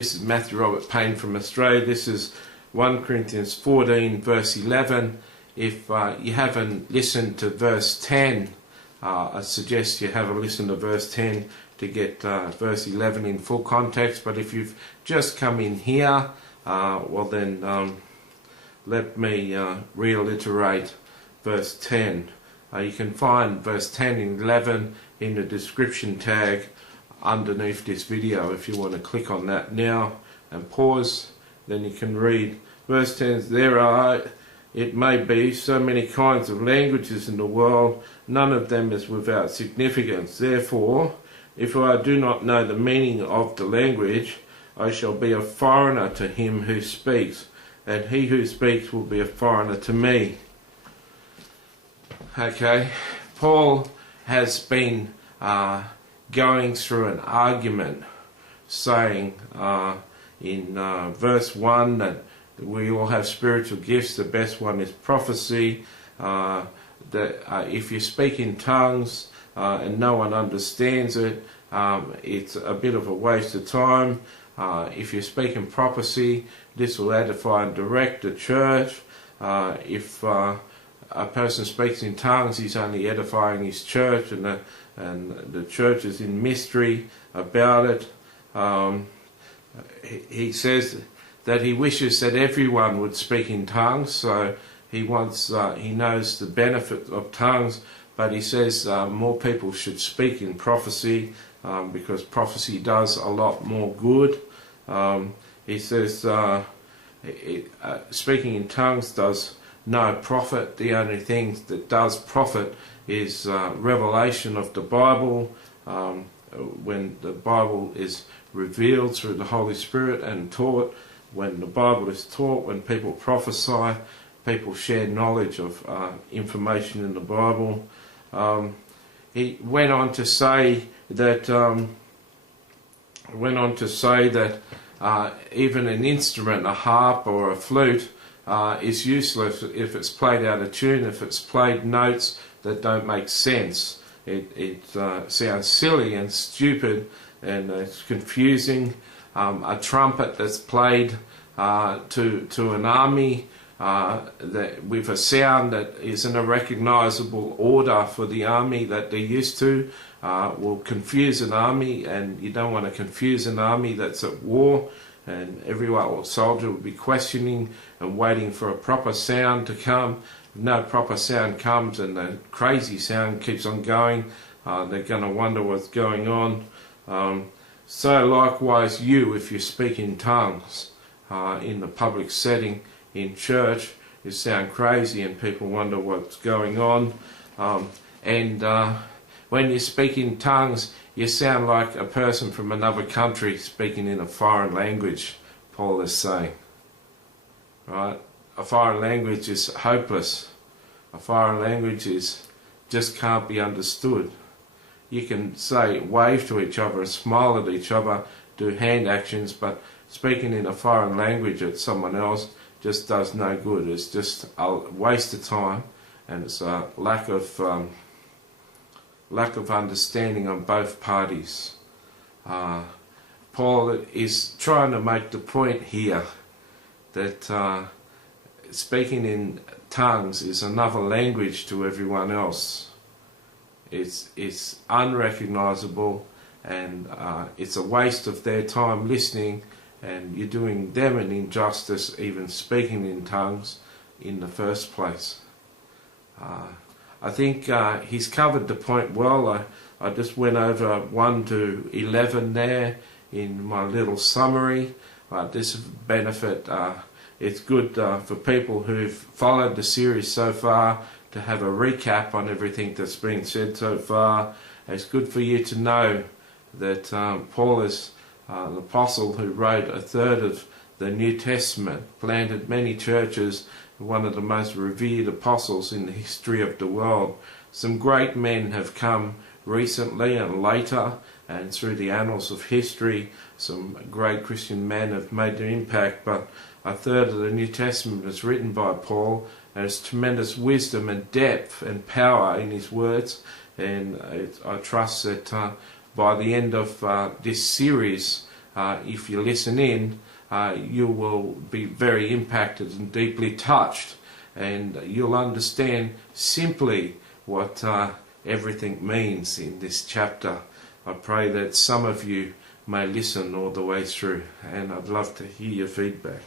This is Matthew Robert Payne from Australia. This is 1 Corinthians 14 verse 11. If you haven't listened to verse 10, I suggest you have a listen to verse 10 to get verse 11 in full context. But if you've just come in here, well then let me reiterate verse 10. You can find verse 10 and 11 in the description tag underneath this video. If you want to click on that now and pause, then you can read verse 10. There are, it may be, so many kinds of languages in the world, none of them is without significance. Therefore, if I do not know the meaning of the language, I shall be a foreigner to him who speaks, and he who speaks will be a foreigner to me. Okay, Paul has been going through an argument, saying in verse 1 that we all have spiritual gifts. The best one is prophecy. That if you speak in tongues and no one understands it, it's a bit of a waste of time. If you speak in prophecy, this will edify and direct the church. If a person speaks in tongues, he's only edifying his church, and the church is in mystery about it. He says that he wishes that everyone would speak in tongues, so he wants, he knows the benefit of tongues, but he says more people should speak in prophecy because prophecy does a lot more good. He says speaking in tongues does no profit. The only thing that does profit is revelation of the Bible, when the Bible is revealed through the Holy Spirit and taught. When the Bible is taught, when people prophesy, people share knowledge of information in the Bible. He went on to say that even an instrument, a harp or a flute, is useless if it's played out of tune, if it's played notes that don't make sense. It sounds silly and stupid, and it's confusing. A trumpet that's played to an army with a sound that isn't a recognizable order for the army that they're used to will confuse an army, and you don't want to confuse an army that's at war. And everyone, or soldier, will be questioning and waiting for a proper sound to come. If no proper sound comes and the crazy sound keeps on going, they're going to wonder what's going on. So likewise you, if you speak in tongues in the public setting, in church, you sound crazy and people wonder what's going on. When you speak in tongues, you sound like a person from another country speaking in a foreign language, Paul is saying. Right? A foreign language is hopeless. A foreign language just can't be understood. You can say, wave to each other, smile at each other, do hand actions, but speaking in a foreign language at someone else just does no good. It's just a waste of time, and it's a lack of understanding on both parties. Paul is trying to make the point here that speaking in tongues is another language to everyone else. It's unrecognizable, and it's a waste of their time listening, and you're doing them an injustice even speaking in tongues in the first place. I think he's covered the point well. I just went over 1 to 11 there in my little summary. This benefit, it's good for people who've followed the series so far to have a recap on everything that's been said so far. It's good for you to know that Paul is an apostle who wrote a third of the New Testament, planted many churches, one of the most revered apostles in the history of the world. Some great men have come recently and later, and through the annals of history, some great Christian men have made their impact, but a third of the New Testament was written by Paul, and there's tremendous wisdom and depth and power in his words, and I trust that by the end of this series, if you listen in, you will be very impacted and deeply touched, and you'll understand simply what everything means in this chapter. I pray that some of you may listen all the way through, and I'd love to hear your feedback.